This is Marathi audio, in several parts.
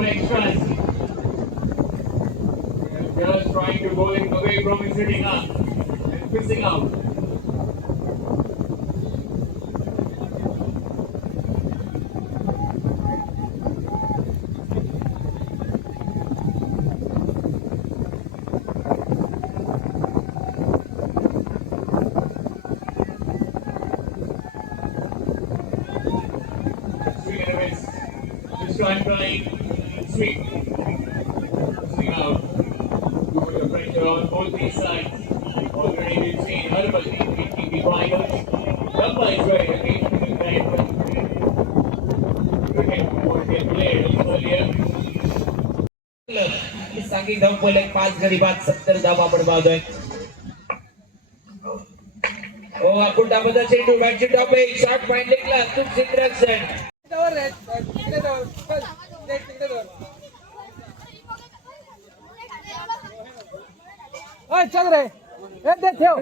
more extras. Just trying to bowl it away from his hitting up and pissing out. Swing and a miss. This time trying sweep. Pissing out. Put the pressure on both these sides. Already we've seen Harbati beating the finals. Rampa is very against the cricket would get played earlier. सांघिक धावपळ एक 5 गडी बाद 70 धावा आपण पाहतोय. ओ आपण डाबचा चेंडू बॅटची टॉप आहे शॉट फाईन लेगला खूप इंटरेस्टिंग. चल रे दे ठेव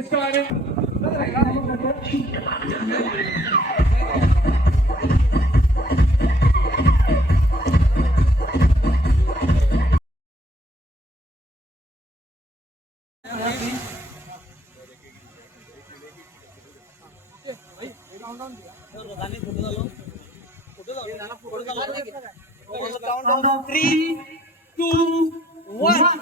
Countdown 3, 2, 1.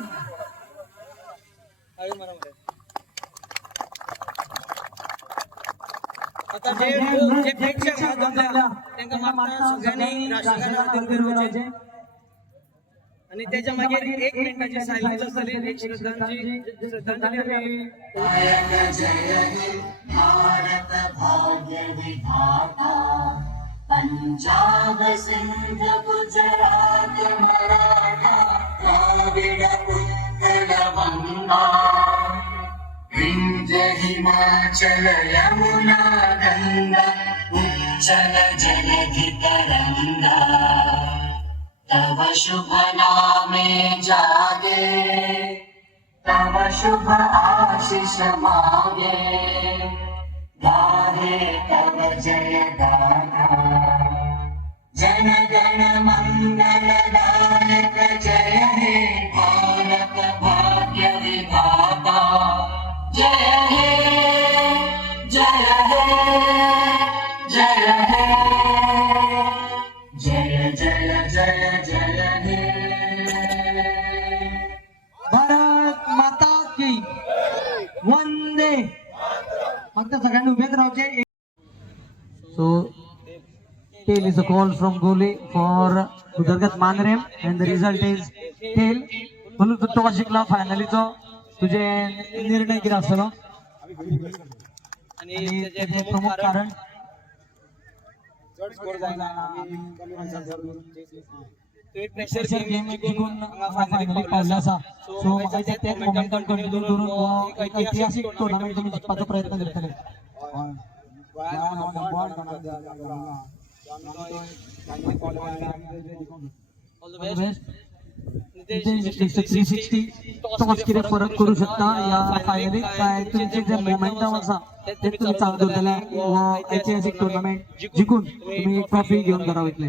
आता जे प्रेक्षक जमल्या त्यांना मागता सगळ्यांनी राष्ट्रगान आदर करायचे आणि त्याच्या मागे 1 मिनिटाची सायलेन्स असते. एक श्रद्धांजली जय हे भारत भाग्य विधाता पंजाब सिंध गुजरात मराठा द्राविड उत्कल गंगा विंध्य हिमाचल यमुना गंगा उच्चल जलधि तरंगा तव शुभ नामे जागे तव शुभ आशीष मांगे गाहे तव जय गाथा जन गण मंगल दायक जय हे भारत भाग्य विधाता जय हे जय हे जय हे जय जय जय जय हे भारत माता की वंदे. फक्त सगळ्यांनी उभेच राहायचे. So tail is a call from goalie for Udargat Manrem and the result is tail. म्हणून तो टॉस जिंकला फायनली तो तुझे निर्णय किती असतो आणि त्याचे प्रमुख कारण प्रेशर गेम जिंकून फायनली पावला असा. सो ते मोमेंटम कंटिन्यू करून एक ऐतिहासिक टुर्नामेंट तुम्ही जिंकण्याचा प्रयत्न करतले. All the best. 360 टॉस किती फरक करू शकता या फायनली काय तुमचे जे मोमेंटम असा ते तुम्ही चांगलं धरलेलं व ऐतिहासिक टुर्नामेंट जिंकून तुम्ही ट्रॉफी घेऊन घरा वयतले.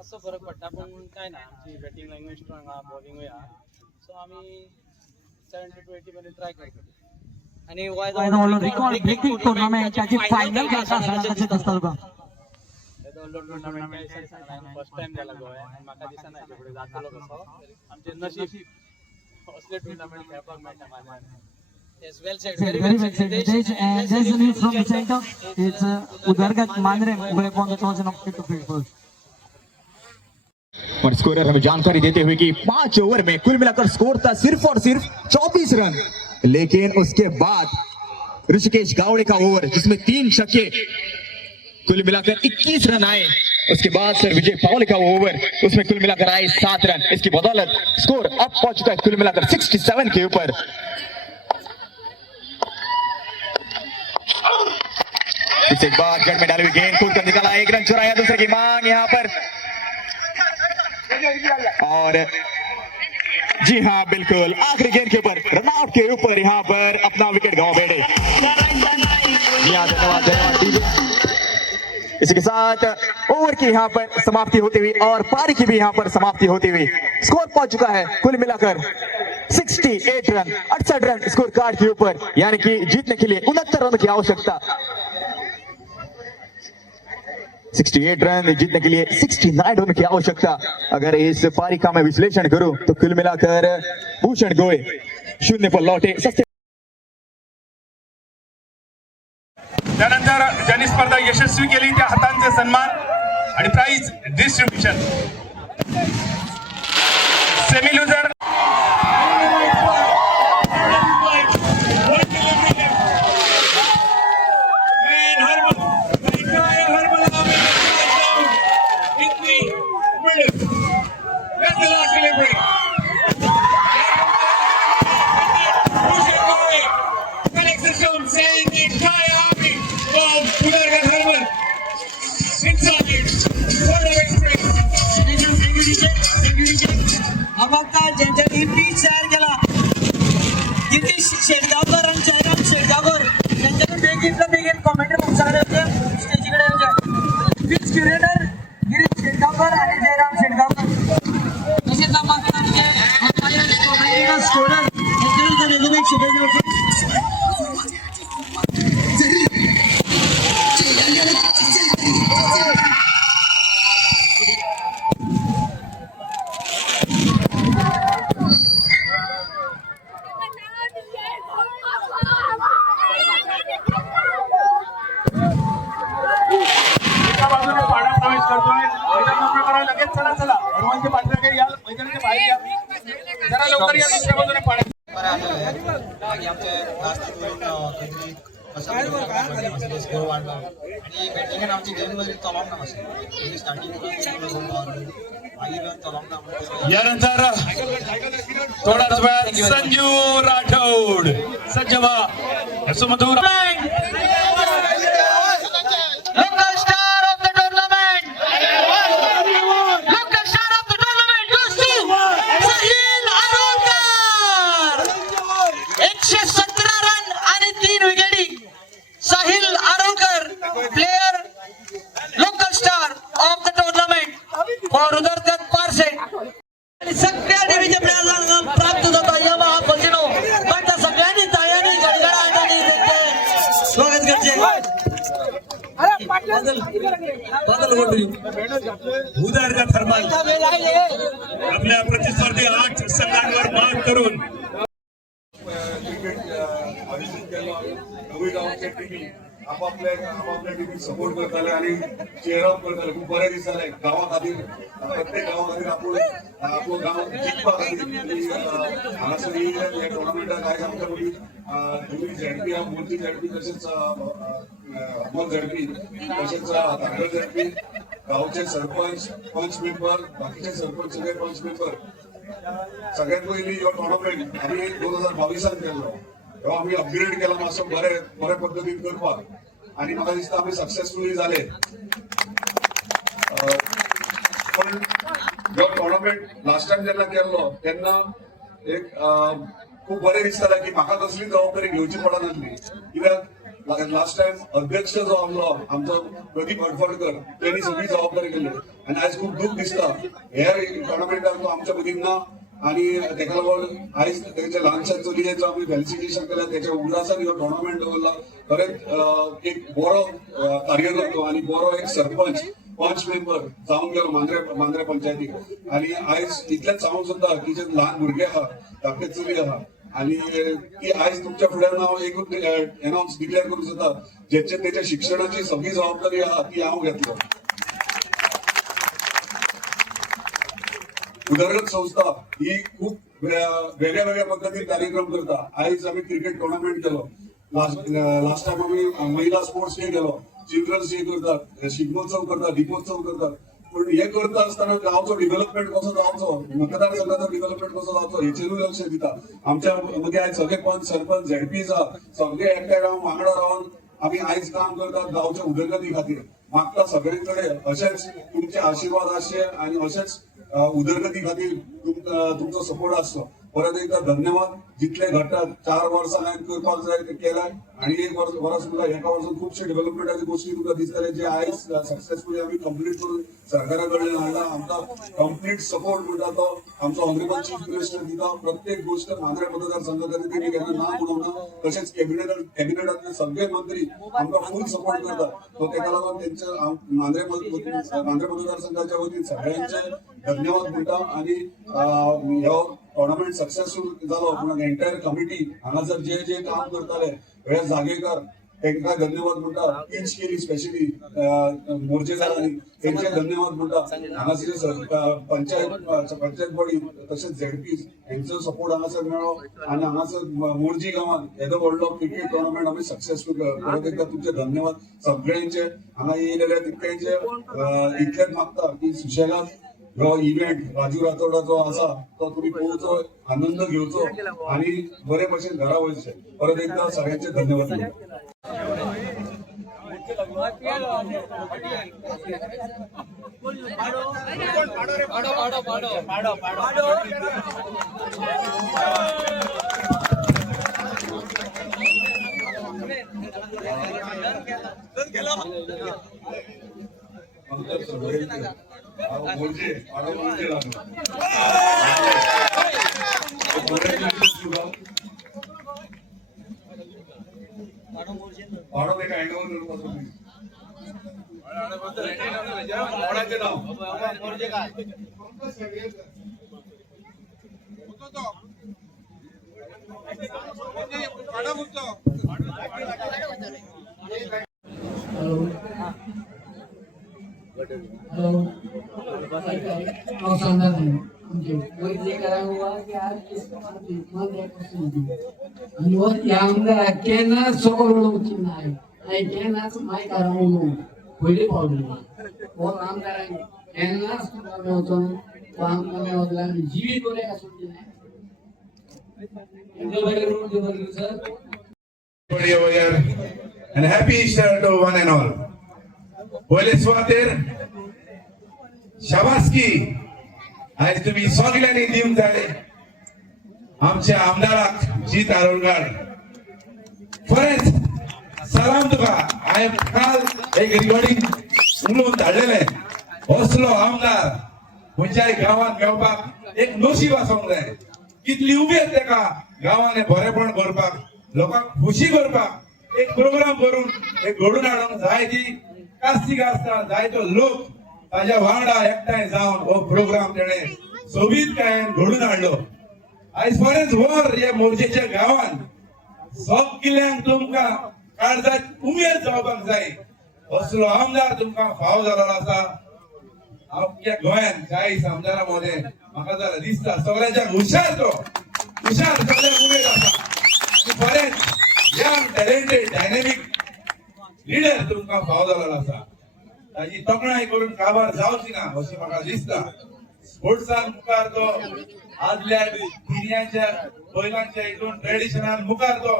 असं फरक पडटा पण काय ना आमची बॅटिंग लँग्वेज स्ट्रॉंग हा बॉलिंग हा सो आम्ही 70 to 80 मध्ये ट्राय करतो आणि रिकॉर्ड ब्रेकिंग टुर्नामेंट त्याची फायनल खेळता असताना कसे असतात का टुर्नामेंट फर्स्ट टाइम झाला गोंय आणि म्हाका दिसना हेचे फुडें जातलो कसो आमचे नशीब असले टुर्नामेंट खेळपाक मेळटा माझ्यान. Yes, well said. Very well said, Nitesh. And there's a news from the center. It's Udargat Manrem who have won the toss and opted to field first. और स्कोरर हमें जानकारी देते हुए कि 5 ओवर में कुल मिलाकर स्कोर था सिर्फ और सिर्फ 24 रन, लेकिन उसके बाद ऋषिकेश गावड़े का ओवर जिसमें 3 छक्के कुल मिलाकर 21 रन आए. उसके बाद सर विजय पावल का ओवर उसमें कुल मिलाकर आए 7 रन. इसकी बदौलत स्कोर अब पहुंच चुका है कुल मिलाकर 67 के ऊपर. इस एक बार जड़ में डाली हुई गेंद कूद कर निकाला, 1 रन चुराया, दूसरे की मांग यहाँ पर. और जी हाँ बिल्कुल आखिरी गेंद के ऊपर रनआउट के ऊपर यहाँ पर अपना विकेट गंवा बैठे. धन्यवाद इसके साथ ओवर की यहाँ पर समाप्ति होती हुई और पारी की भी यहाँ पर समाप्ति होती हुई स्कोर पहुंच चुका है कुल मिलाकर 68 रन, 68 रन स्कोर कार्ड के ऊपर, यानी कि जीतने के लिए 69 रन की आवश्यकता। 68 रन जीतने के लिए 69 रन की आवश्यकता। अगर इस पारी का मैं विश्लेषण करूं तो कुल मिलाकर भूषण गोय 0 पर लौटे। त्यानंतर ज्यांनी स्पर्धा यशस्वी केली त्या हातांचे सन्मान आणि प्राइज डिस्ट्रीब्युशन। सेमी लुजर ज्यांच्यानी पीच तयार केला गिरीश शेटगावकर आणि जयराम शेटगावकर यांच्याकडे बेगीन कॉमेंट्री बॉक्सकडे होते, स्टेजकडे होते। पीच क्युरेटर गिरीश शेटगावकर आणि जयराम शेटगावकर तसेच आमचे कॉमेंट्रीचा स्कोरर यांच्याकडे शुभेच्छा। यानंतर थोडाच वेळात संजू राठोड सज्ज व्हा सुमधुर उदार थर्मल आपल्या प्रतिस्पर्धी 8 संघांवर मात करून आपापल्या टीम सपोर्ट करताले आणि चेअरअप करताले खूप बरे दिसताले गावाखातीर प्रत्येक गावाखातीर आपलं गाव जिंकपा खातीर हांगासर या टोर्नामेंटाक आयज आमच्या मदीं दोन झेडपी मोर्ची झेडपी तशेंच अमोल झेडपी तशेंच धांगर झेडपी गावचे सरपंच पंच मेंबर बाकीचे सरपंच सगळे पंच मेंबर सगळ्यात पयलीं हो टोर्नामेंट आमी 2022 केल्लो तो आम्ही अपग्रेड केला मातसो बऱ्या पद्धतीन करपाक आणि म्हाका दिसता आमी सक्सेसफुली जाले। पण जो टोर्नामेंट लास्ट टाइम जेन्ना केल्लो तेन्ना एक खूप बरें दिसतालें की म्हाका कसली जबाबदारी घेवची पडनासली, कित्याक लास्ट टाइम अध्यक्ष जो आसलो आमचो प्रदीप हडफडकर त्यांनी सगळी जबाबदारी केली आणि आयज खूप दुख दिसता ह्या टोर्नामेंटाक तो आमच्या मदीं ना आणि तेका लागून आयज तेच्या ल्हानशा चलयेचो आमी फेलिसिटेशन केल्या, त्याच्या उल्हासान हो टोर्नामेंट दवरला। खरेंच एक बरो कार्यकर्तो आणि बरो एक सरपंच पंच मेंबर जावन गेलो मांद्रे पंचायतीक आणि आयज इतलेंच सांगूंक सोदता की जे ल्हान भुरगे आहा धाकटे चली आहा आणि ती आयज तुमच्या फुड्यान हांव एकूच अनाउन्स डिक्लेअर करूंक सोदता जेचे तेच्या शिक्षणाची सगळी जबाबदारी आहा ती हांव घेतलो। उदरगत संस्था ही खूप वेगळ्या पद्धतीने कार्यक्रम करता। आयज आम्ही क्रिकेट टोर्नामेंट केलो, लास्ट टाइम आम्ही महिला स्पोर्ट्स डे केलो, चिल्ड्रन्स डे करतात, शिगमोत्सव करतात, दीपोत्सव करतात। पण हे करता असताना गावचो डेव्हलपमेंट कसो जावचो, मतदारसंघाचो डेव्हलपमेंट कसो जावचो हेचेरूय लक्ष दिता। आमच्या मध्ये आयज सगळे पंच सरपंच झेडपीज आहा सगळे एकट्या रावन वांगडा रावन आम्ही आयज काम करतात गावच्या उदरगती खातीर। मागता सगळे कडेन अशेच तुमचे आशीर्वाद आसचे आणि अशेच उदरगती खातीर तुमचो सपोर्ट आसचो। परत एकदा धन्यवाद. जितले घडटात 4 वर्सां हांवें करपाक जाय ते केलां आणि 1 वर्स तुका एका वर्सान खुबशे डेव्हलपमेंटाची गोष्टी तुका दिसतले जे आयज सक्सेसफुली आमी कंप्लीट करून सरकारा कडल्यान हाडला. आमकां कंप्लीट सपोर्ट करता तो आमचो ऑनरेबल चीफ मिनिस्टर दिता. प्रत्येक गोष्ट मांद्रे मतदारसंघा खातीर तेणी केन्ना ना म्हणूना. तशेंच कॅबिनेटांतले सगळे मंत्री आमकां फुल सपोर्ट करता. सो तेका लागून तेंच्या मांद्रे मतदारसंघाच्या वतीन सगळ्यांचे धन्यवाद म्हणटा आणि ह्यो टोर्नामेंट सक्सेसफुल जालो म्हणून एंटायर कमिटी हांगासर जे जे काम करताले वेळ जागेकर तांकां धन्यवाद म्हणटा. पिच केली स्पेशली मोर्चेकारांनी तेंचे धन्यवाद म्हणटा. हांगासर पंचायत बॉडी तशेंच झेडपी हेंचो सपोर्ट हांगासर मेळ्ळो आनी हांगासर मोर्जी गांवांत येदो व्हडलो क्रिकेट टोर्नामेंट आमी सक्सेसफुल परत एकदा तुमचे धन्यवाद सगळ्यांचे. हांगा येयलेले तितक्यांचे इतलेच मागता की सुशेगाद जो इव्हेंट राजू राठोडाचो आसा तो तुम्ही पळोवचो, आनंद घेवचो आणि बरे भशेन घरा वयचे. परत एकदा सगळ्यांचे धन्यवाद. केन्ना सगळं उलोवची नाय आनी केन्नाच मायकार उलोवंक पयलीं पावली हो आमदाराक केन्नाच तुका मेवचो तो आमकां मेवतलो आनी जिवीत बरें आसूंक जाय. And happy Easter to one and all. पहिले सुवातेर शाबासकी आज तुम्ही सगळ्यांनी दिवंक जाय आमच्या आमदाराक जीत आरोलकार. खरेंच सलाम तुका. हांवें काल एक रिकॉर्डिंग उलोवन धाडलेले. असलो आमदार खंयच्याय गांवांत मेळपाक एक नशीब आसूंक जाय. कितली उमेद तेका गांवांनी बरेपण करपाक, लोकांक खुशी करपाक एक प्रोग्राम करून एक घडून हाडूंक जाय. ती कास्तीक आसता जायतो लोक ताज्या वांगडा एकठांय जावन हो प्रोग्राम तेणे सोबीतकायेन घडून हाडलो. आयज बरेच वर ह्या मोर्जेच्या गांवांत सगळ्यांक तुमकां काळजात उमेद जावपाक जाय. असलो आमदार तुमकां फाव जाल्लो आसा अख्ख्या गोंयांत. 40 आमदारा मध्ये म्हाका जाल्यार दिसता सगळ्यांच्याक हुशार तो हुशार सगळ्यांक उमेद आसा. बरेच यंग टॅलेंटेड डायनॅमिक लिडर तुमकां फाव जाल्लो आसा. ताजी तोखणाय करून काबार जावची ना अशें म्हाका दिसता. स्पोर्ट्सान मुखार तो आदल्या पिढ्यांच्या बैलांच्या हितून ट्रेडिशनान मुखार तो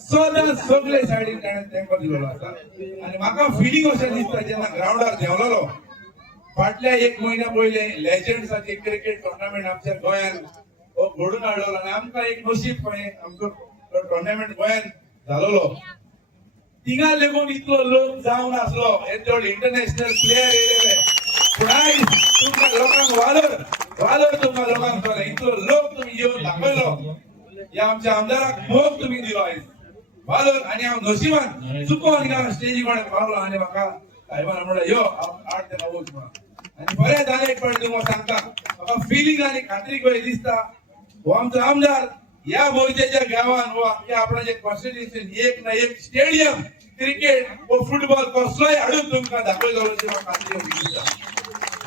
सदां सगळे सायडीन ताणें तेंको दिलेलो आसा. आनी म्हाका फिलिंग अशें दिसता जेन्ना ग्रावंडार देंवलेलो फाटल्या 1 म्हयन्या पयले लेजंड्साची क्रिकेट टोर्नामेंट आमच्या गोंयांत हो घडून हाडलो आनी आमकां एक नशीब कळ्ळें आमचो टोर्नामेंट गोंयांत जालोलो. तिंगा लागून इतलो लोक जावन आसलो येदो इंटरनॅशनल प्लेयर येयलेले. पूण आयज तुमकां लोकांक वालोर तुमकां लोकांक कळ्ळें. इतलो लोक तुमी येवन दाखयलो. ह्या आमच्या आमदाराक मोग तुमी दिलो आयज वालोर. आनी हांव नशिबान चुकोन हिंगा स्टेजी कडेन पावलो आनी म्हाका साहेबान म्हणलें यो 8 ते 9 वच म्हणून. आनी बरें जालें एक फावटी तुमकां सांगता. म्हाका फिलिंग आनी खात्री कशी दिसता हो आमचो आमदार ह्या मोर्जेच्या गांवांत हो आख्या आपणाच्या कॉन्स्टिट्युएन्सीन एक ना एक स्टेडियम क्रिकेट व फुटबॉल कसलोय हाडून तुमकां दाखयलो अशी म्हाका खात्री दिसता.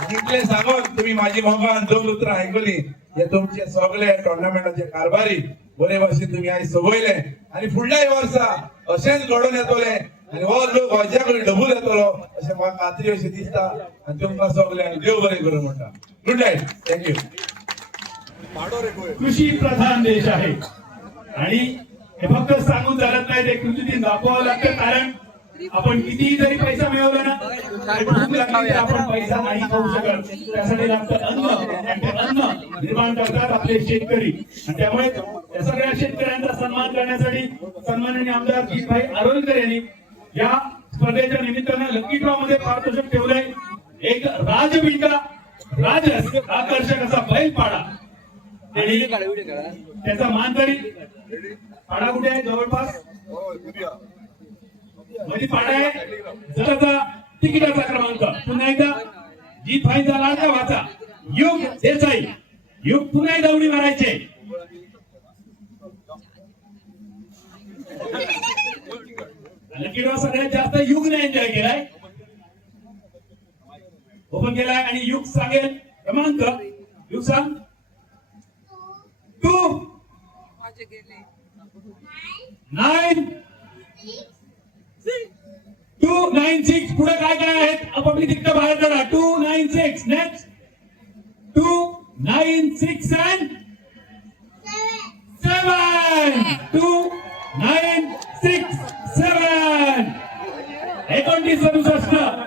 आनी इतलें सांगून तुमी म्हाजी मोगान 2 उतरां आयकली. हे तुमचे सगळे टोर्नामेंटाचे कारभारी बरे भाशेन तुमी आयज सोबयले आनी फुडल्याय वर्सा अशेंच घडोवन येतले आनी हो लोक हाज्या कडेन डबूल येतलो अशें म्हाका खात्री अशी दिसता. आनी तुमकां सगळ्यांक देव बरें करूं म्हणटा. Good night. थँक्यू. कृषी प्रधान देश आहे आणि हे फक्त सांगून चालत नाही. ते कृतीतून दाखवावं लागतं. कारण आपण कितीही जरी पैसा मिळवला ना तरी भूक लागली तर आपण पैसा नाही खाऊ शकत. त्यासाठी लागतं अन्न, आणि ते अन्न निर्माण करतात आपले शेतकरी. आणि त्यामुळे या सगळ्या शेतकऱ्यांचा सन्मान करण्यासाठी सन्माननीय आमदार भाई आरोलकर यांनी या स्पर्धेच्या निमित्तानं लकी ड्रॉ मध्ये पारितोषिक ठेवलंय. एक राजबिंडा राजस आकर्षक असा बैल पाडा आणि त्याचा मानकरी पाडा कुठे आहे जवळपास मध्ये पाडा आहे. जगाचा तिकिटाचा क्रमांक पुन्हा एकदा जीत भाईचा लाडका भाचा युग देसाई. युग पुन्हा एकदा उडी मारायचे. लकी ड्रॉ सगळ्यात जास्त युगने एन्जॉय केलाय, ओपन केलाय. आणि युग सांगेल क्रमांक. युग सांग. 2 9 296. पुढे काय काय आहेत आपापली तिकीट बाहेर काढा. 296 नेक्स्ट 296 and 7 296 7 2967.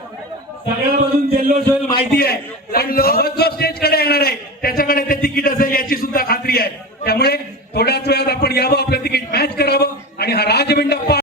सगळ्या बाजून जल्लोष होईल माहिती आहे. पण जो स्टेज कडे येणार आहे त्याच्याकडे ते तिकीट असेल याची सुद्धा खात्री आहे. त्यामुळे थोड्याच वेळात आपण यावं, आपलं तिकीट मॅच करावं आणि हा राजबिंडप्पा